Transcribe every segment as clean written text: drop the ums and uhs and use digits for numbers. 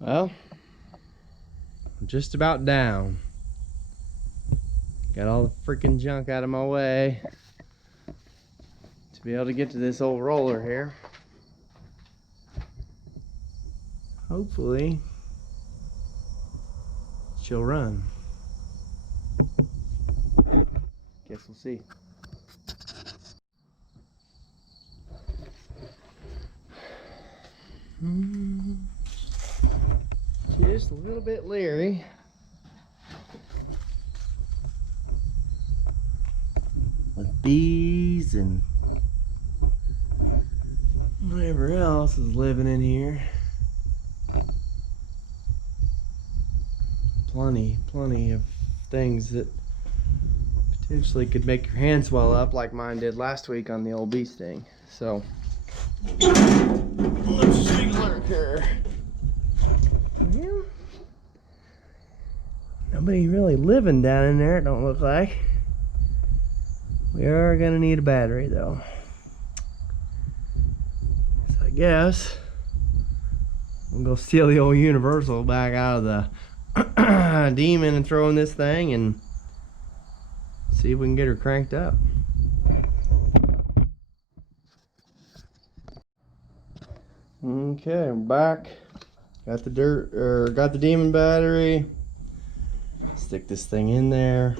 Well, I'm just about down. Got all the freaking junk out of my way to be able to get to this old roller here. Hopefully, she'll run. Guess we'll see. Just a little bit leery. With bees and whatever else is living in here. Plenty of things that potentially could make your hand swell up like mine did last week on the old bee sting. So let's take a look here. Well, nobody really living down in there, it don't look like. We are gonna need a battery though. So I guess we'll go steal the old Universal back out of the Demon and throw in this thing and see if we can get her cranked up. Okay, I'm back. Got the Demon battery. Stick this thing in there.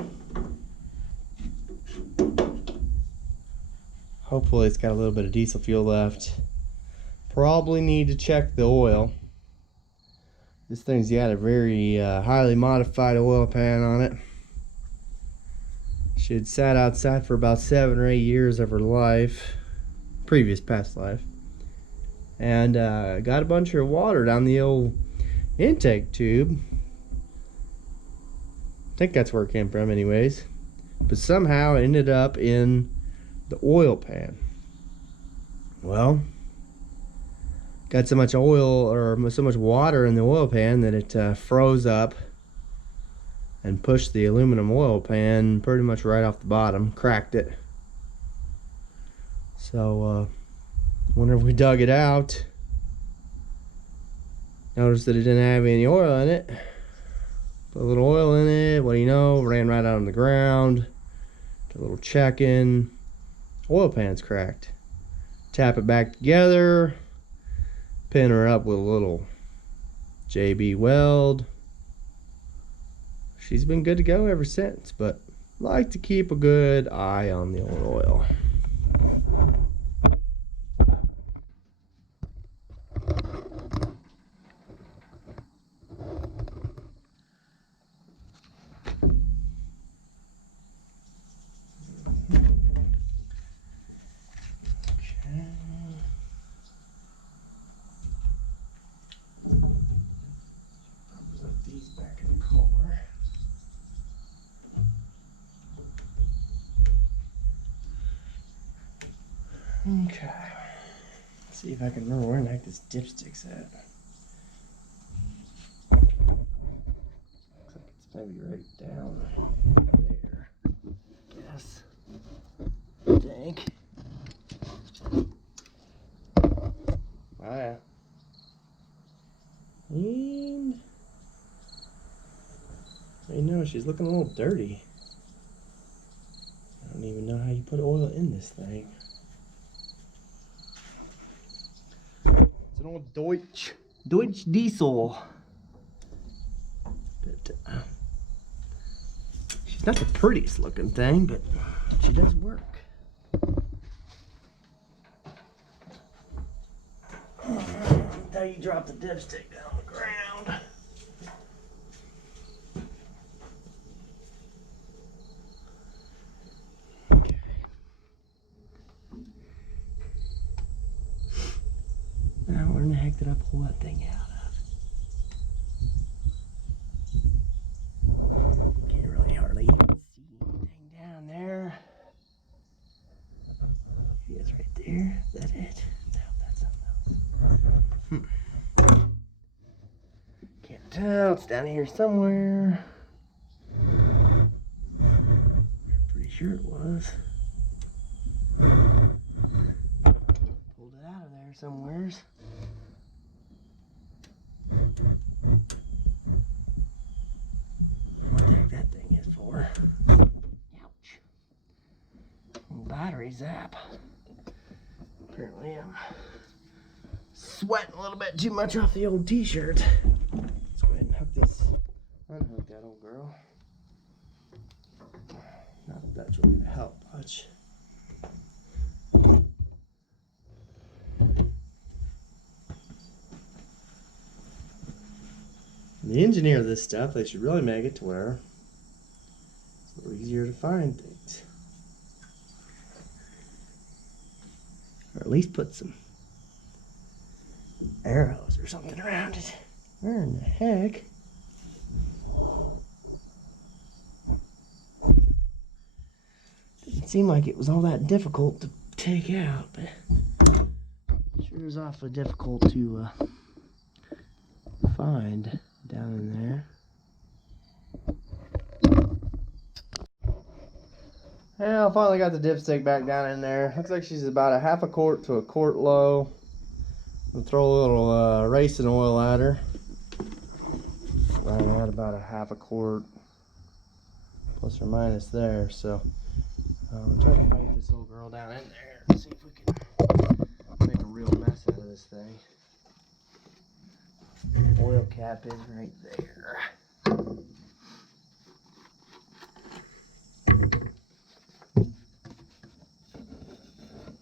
Hopefully it's got a little bit of diesel fuel left. Probably need to check the oil. This thing's got a very highly modified oil pan on it. She had sat outside for about 7 or 8 years of her life, past life, and got a bunch of water down the old intake tube. I think that's where it came from anyways, but somehow it ended up in the oil pan. Well, got so much oil or so much water in the oil pan that it froze up and pushed the aluminum oil pan pretty much right off the bottom, cracked it. So whenever we dug it out, noticed that it didn't have any oil in it. Put a little oil in it, what do you know, ran right out on the ground. Did a little checking, oil pan's cracked. Tap it back together, pin her up with a little JB weld. She's been good to go ever since, but like to keep a good eye on the old oil. Okay, let's see if I can remember where the heck this dipstick's at. Looks like it's maybe right down there. Yes. I think. Oh yeah. And I know she's looking a little dirty. I don't even know how you put oil in this thing. An old Deutsch diesel. But she's not the prettiest looking thing, but she does work. How you drop the dipstick down on the ground. Okay. Now where in the heck did I pull that thing out of? Can't really hardly even see anything down there. He is right there. Is that it? No, that's something else. Can't tell. It's down here somewhere. Pretty sure it was. Pulled it out of there somewheres. What the heck that thing is for? Ouch. Battery zap. Apparently I'm sweating a little bit too much off the old t-shirt. Let's go ahead and unhook that old girl. Not that that's really gonna help much. The engineer of this stuff, they should really make it to where it's a little easier to find things. Or at least put some arrows or something around it. Where in the heck? Didn't seem like it was all that difficult to take out, but sure is awfully difficult to find down in there. Well, I finally got the dipstick back down in there. Looks like she's about a half a quart to a quart low. We'll throw a little racing oil at her. Right at about a half a quart, plus or minus there. So try to fight this old girl down in there and see if we can make a real mess out of this thing. Oil cap is right there.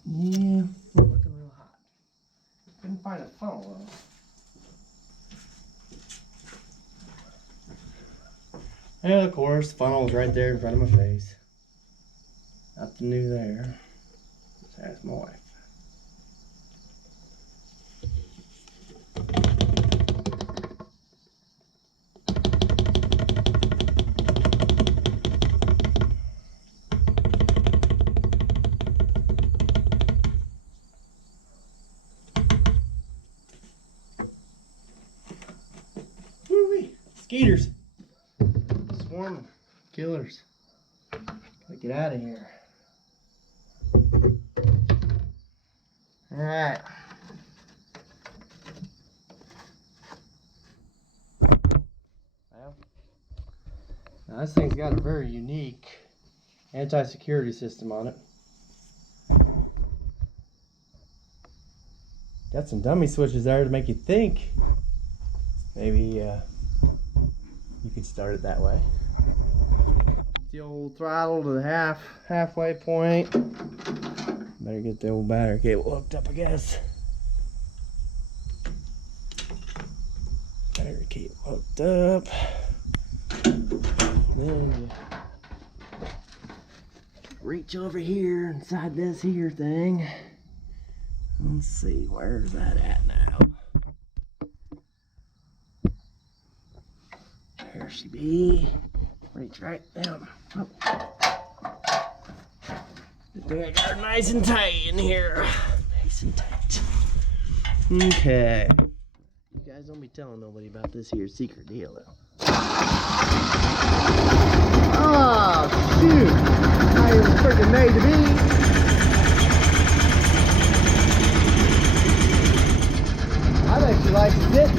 Yeah, looking real hot. Couldn't find a funnel though. And of course, the funnel was right there in front of my face. Nothing new there. Just ask my wife. Skeeters. Swarming. Killers. Gotta get out of here. Alright. Well, now this thing's got a very unique anti-security system on it. Got some dummy switches there to make you think maybe you could start it that way. The old throttle to the halfway point. Better get the old battery cable hooked up, I guess. Battery cable hooked up. Then you reach over here inside this here thing. Let's see, where's that at now? There she be. Reach right down. Oh. Good thing I got her nice and tight in here. Nice and tight. Okay. You guys don't be telling nobody about this here secret deal though. Oh shoot! I was freaking made to be. I think she likes it.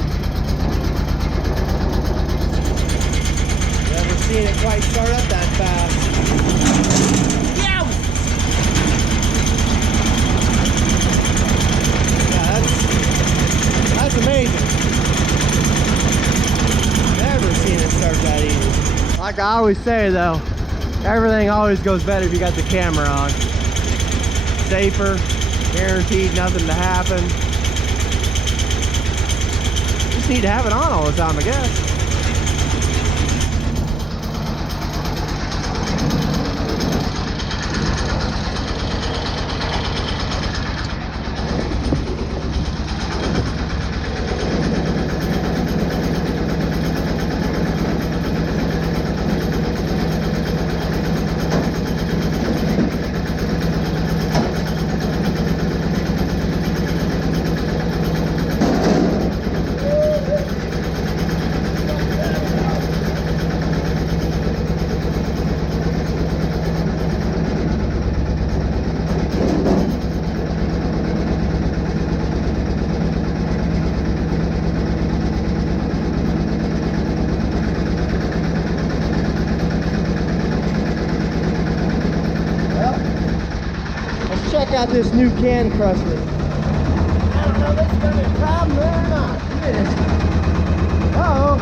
Never seen it quite start up that fast. Yeah! Yeah, that's amazing. Never seen it start that easy. Like I always say though, everything always goes better if you got the camera on. Safer, guaranteed nothing to happen. Just need to have it on all the time, I guess. out this new can crusher. I don't know if it's gonna be a problem there or not. Look at this. Uh-oh.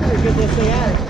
Better get this thing out of here.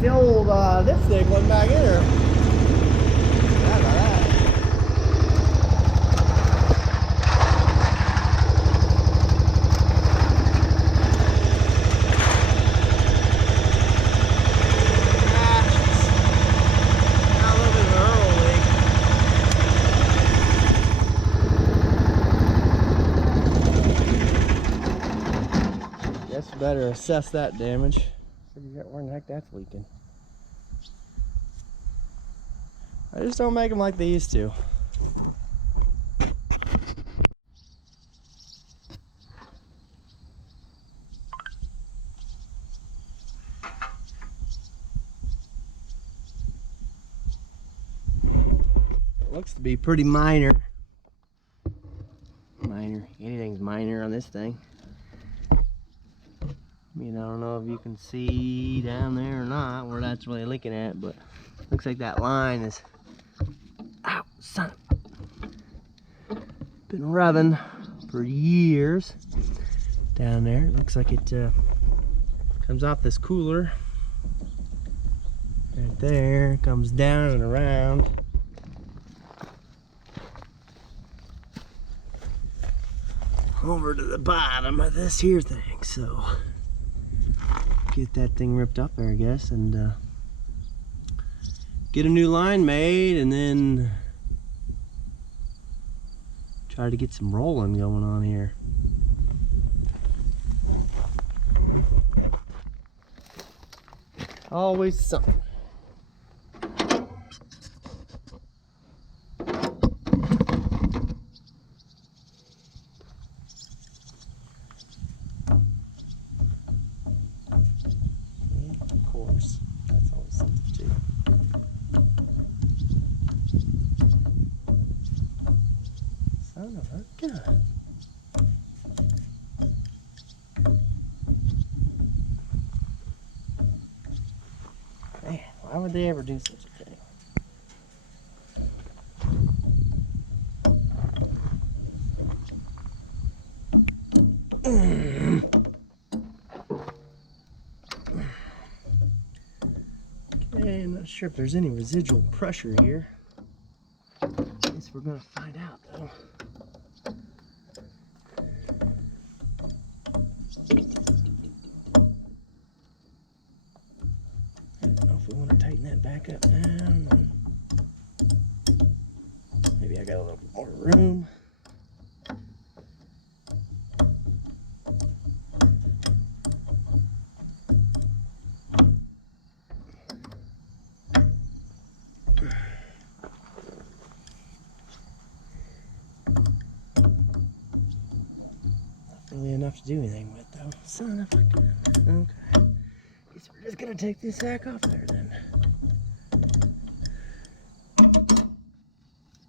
The old dipstick wasn't back in there. How about that? Got a little bit of an Earl leak. Guess we better assess that damage. Where in the heck that's leaking? I just don't make them like they used to. It looks to be pretty minor. Minor. Anything's minor on this thing. I mean, I don't know if you can see down there or not where that's really leaking at, but looks like that line is, ow, son, been rubbing for years down there. It looks like it comes off this cooler right there, comes down and around. Over to the bottom of this here thing, so get that thing ripped up there, I guess, and get a new line made, and then try to get some rolling going on here. Always something. That's always something too. Son of a gun. Man, why would they ever do such a thing? Okay, I'm not sure if there's any residual pressure here. I guess we're gonna find out though. I don't know if we want to tighten that back up now. Maybe I got a little bit more room. Really enough to do anything with though. Son of a gun. Okay. Guess we're just gonna take this sack off there then.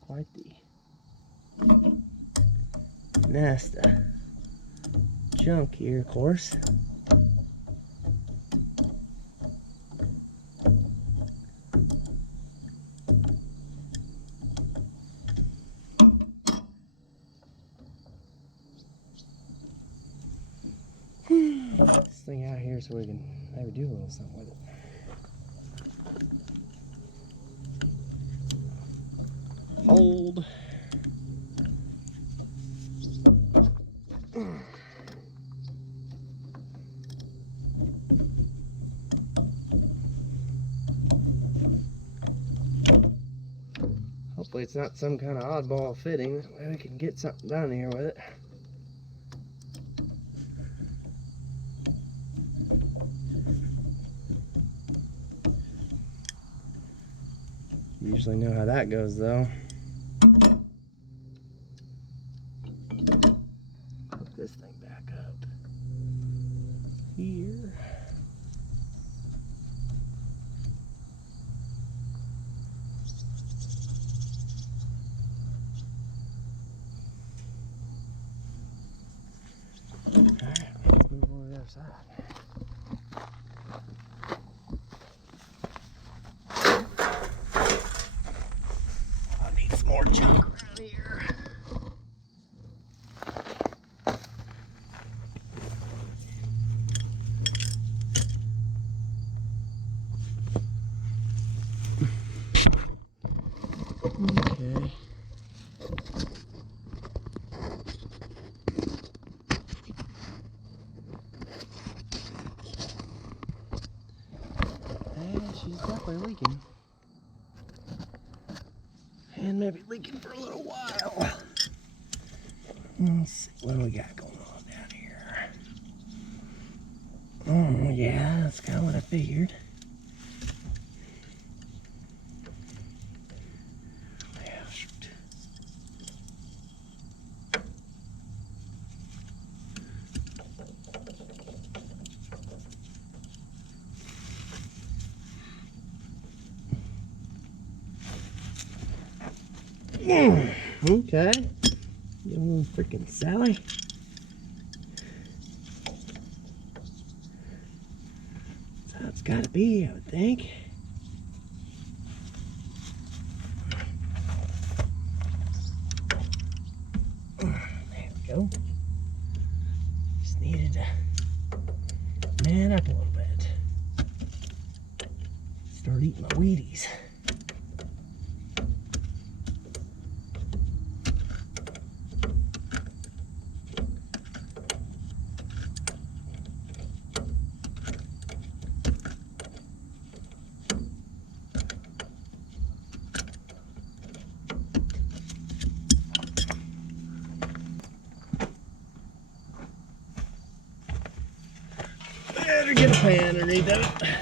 Quite the nest of junk here, of course. this thing out here so we can maybe do a little something with it. Hold. Hopefully it's not some kind of oddball fitting. That way we can get something done here with it. Usually know how that goes though. Hook this thing back up here. Alright, let's move over to the other side. I need some more junk around here. Okay. She's definitely leaking. And maybe leaking for a little while. Let's see, what do we got going on down here? Oh, yeah, that's kind of what I figured. Yeah, shoot. Okay. You little freaking Sally. That's how it's gotta be, I would think. There we go. Just needed to man up a little bit. Start eating my Wheaties. Better get a pan underneath of it.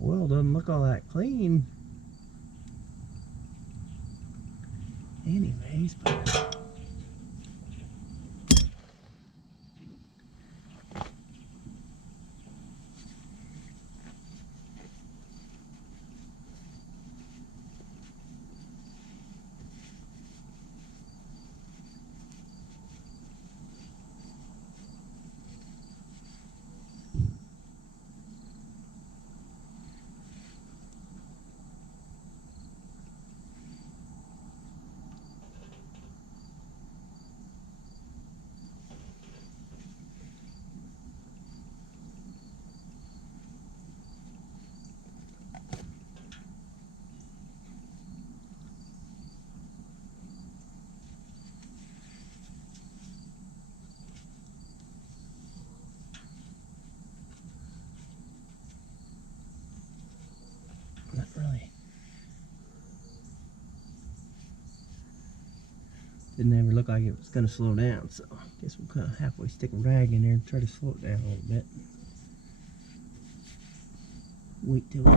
Well, doesn't look all that clean. Anyways, but not really. Didn't ever look like it was going to slow down, so I guess we'll kind of halfway stick a rag in there and try to slow it down a little bit. wait till we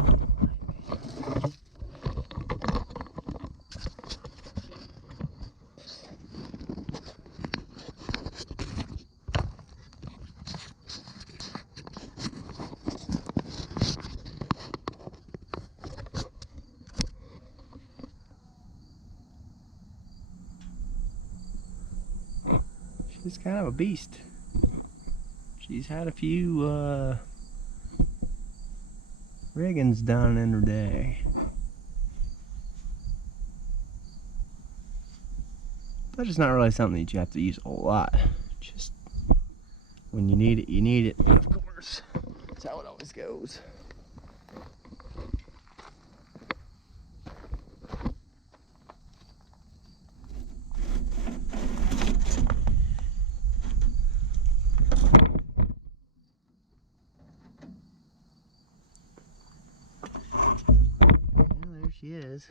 she's kind of a beast. She's had a few riggings done in her day. But it's not really something that you have to use a whole lot. Just when you need it, you need it. Of course, that's how it always goes. She is.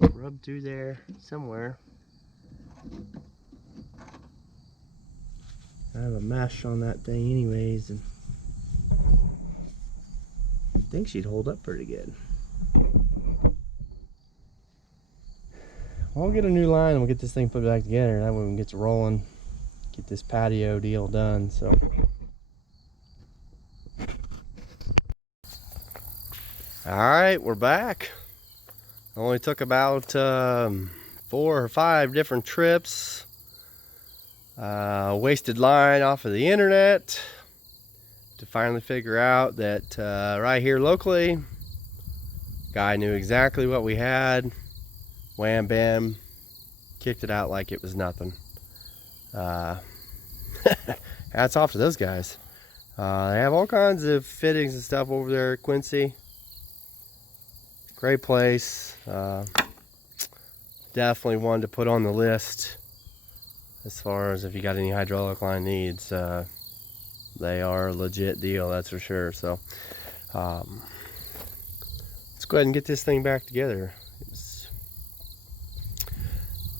Rubbed through there somewhere. I have a mesh on that thing anyways, and I think she'd hold up pretty good. I'll get a new line and we'll get this thing put back together. That way we can get to rolling, get this patio deal done. So. Alright, we're back. Only took about 4 or 5 different trips. Wasted line off of the internet to finally figure out that right here locally, guy knew exactly what we had. Wham bam, kicked it out like it was nothing. Hats off to those guys. They have all kinds of fittings and stuff over there at Quincy. Great place. Definitely one to put on the list as far as if you got any hydraulic line needs. They are a legit deal, that's for sure. So let's go ahead and get this thing back together. It's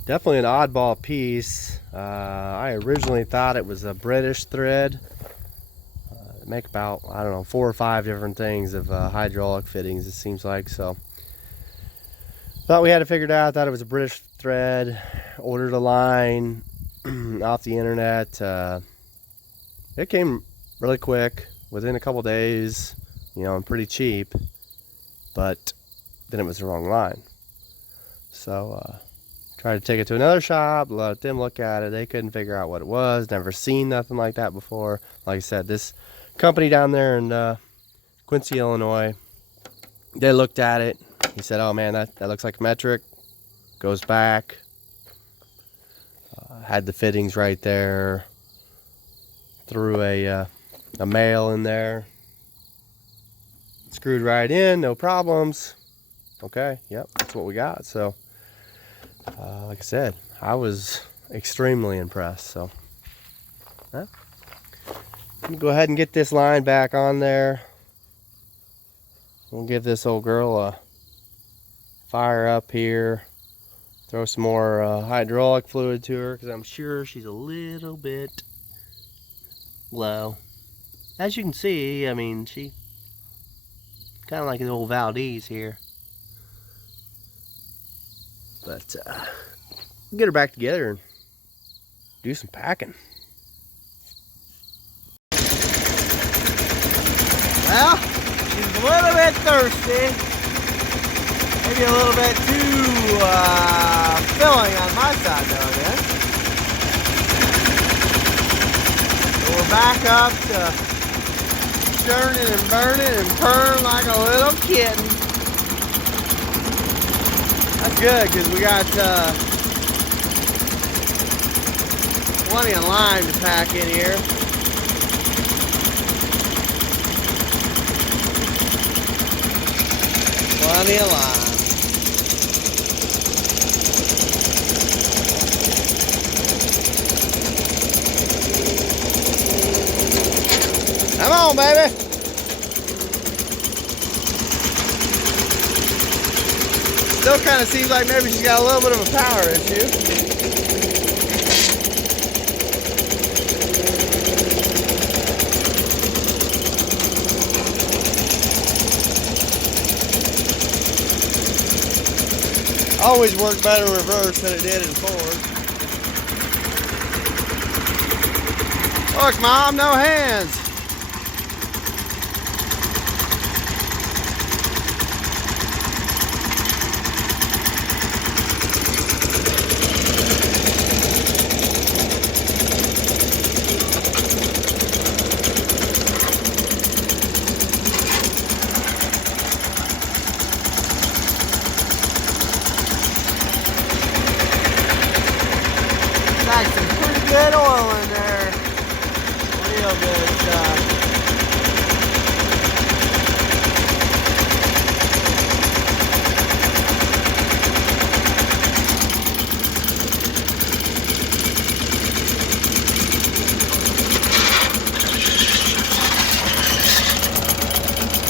definitely an oddball piece. I originally thought it was a British thread. They make about, I don't know, 4 or 5 different things of hydraulic fittings, it seems like. So thought we had it figured out. Thought it was a British thread. Ordered a line off the internet. It came really quick, within a couple days, you know, and pretty cheap. But then it was the wrong line. So tried to take it to another shop, let them look at it. They couldn't figure out what it was. Never seen nothing like that before. Like I said, this company down there in Quincy, Illinois, they looked at it. He said, oh man, that looks like metric. Goes back. Had the fittings right there. Threw a male in there. Screwed right in, no problems. Okay, yep, that's what we got. So, like I said, I was extremely impressed. So, let me go ahead and get this line back on there. We'll give this old girl a fire up here. Throw some more hydraulic fluid to her because I'm sure she's a little bit low. As you can see, I mean, she kind of like an old Valdez here. But get her back together and do some packing. Well, she's a little bit thirsty. Maybe a little bit too filling on my side though, I guess. So we're back up to churning and burning and purring like a little kitten. That's good because we got plenty of lime to pack in here. Plenty of lime. Come on, baby. Still kind of seems like maybe she's got a little bit of a power issue. always work better in reverse than it did in forward. Look, Mom, no hands. Got some pretty good oil in there. Real good stuff.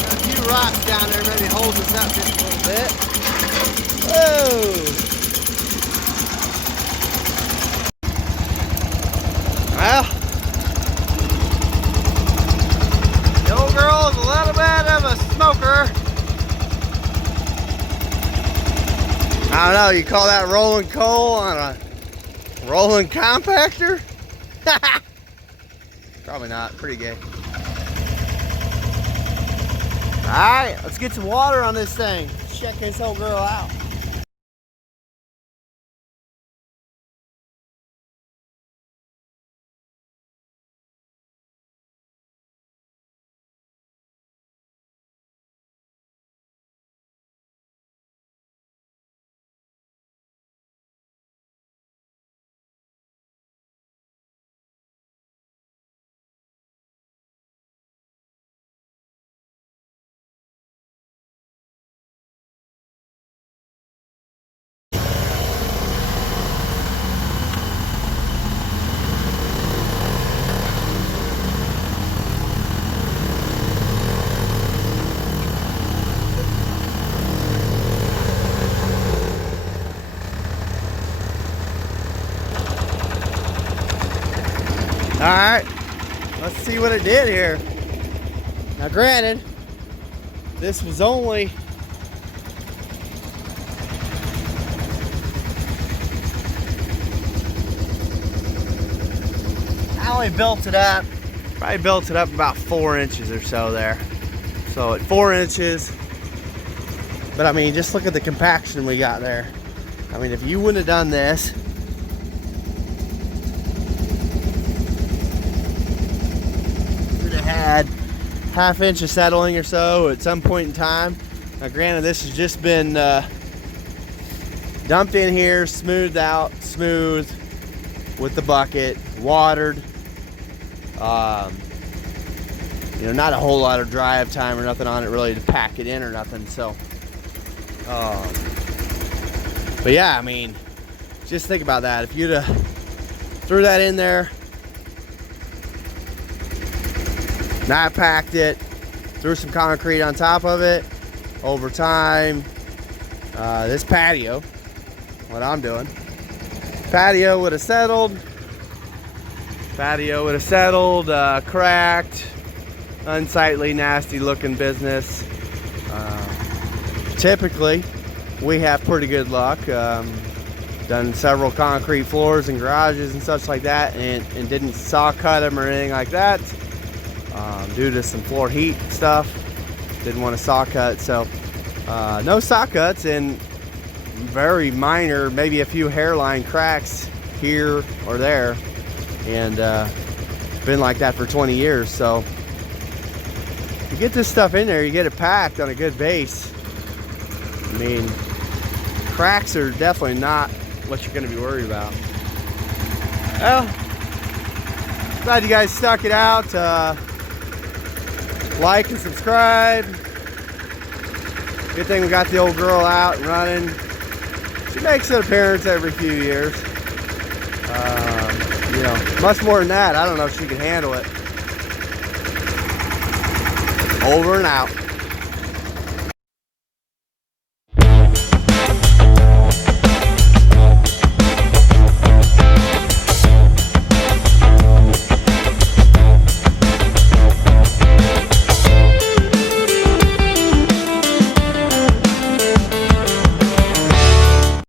A few rocks down there maybe hold us up just a little bit. Whoa! Well, the old girl is a little bit of a smoker. I don't know, you call that rolling coal on a rolling compactor? Probably not, pretty gay. Alright, let's get some water on this thing. Let's check this old girl out. Alright, let's see what it did here. Now granted, this was only I only built it up, probably built it up about 4 inches or so there. So at 4 inches, but I mean, just look at the compaction we got there. I mean, if you wouldn't have done this, had ½ inch of settling or so at some point in time. Now granted, this has just been dumped in here, smoothed out, smooth with the bucket, watered. You know, not a whole lot of drive time or nothing on it really to pack it in or nothing. So but yeah, I mean, just think about that. If you'd have threw that in there, not packed it, threw some concrete on top of it, over time, this patio, what I'm doing, patio would have settled, cracked, unsightly, nasty looking business. Typically, we have pretty good luck. Done several concrete floors and garages and such like that, and didn't saw cut them or anything like that. Due to some floor heat stuff, didn't want to saw cut, so no saw cuts and very minor, maybe a few hairline cracks here or there, and been like that for 20 years. So you get this stuff in there, you get it packed on a good base. I mean, cracks are definitely not what you're going to be worried about. Well, glad you guys stuck it out. Like and subscribe. Good thing we got the old girl out and running. She makes an appearance every few years. You know, much more than that, I don't know if she can handle it. Over and out.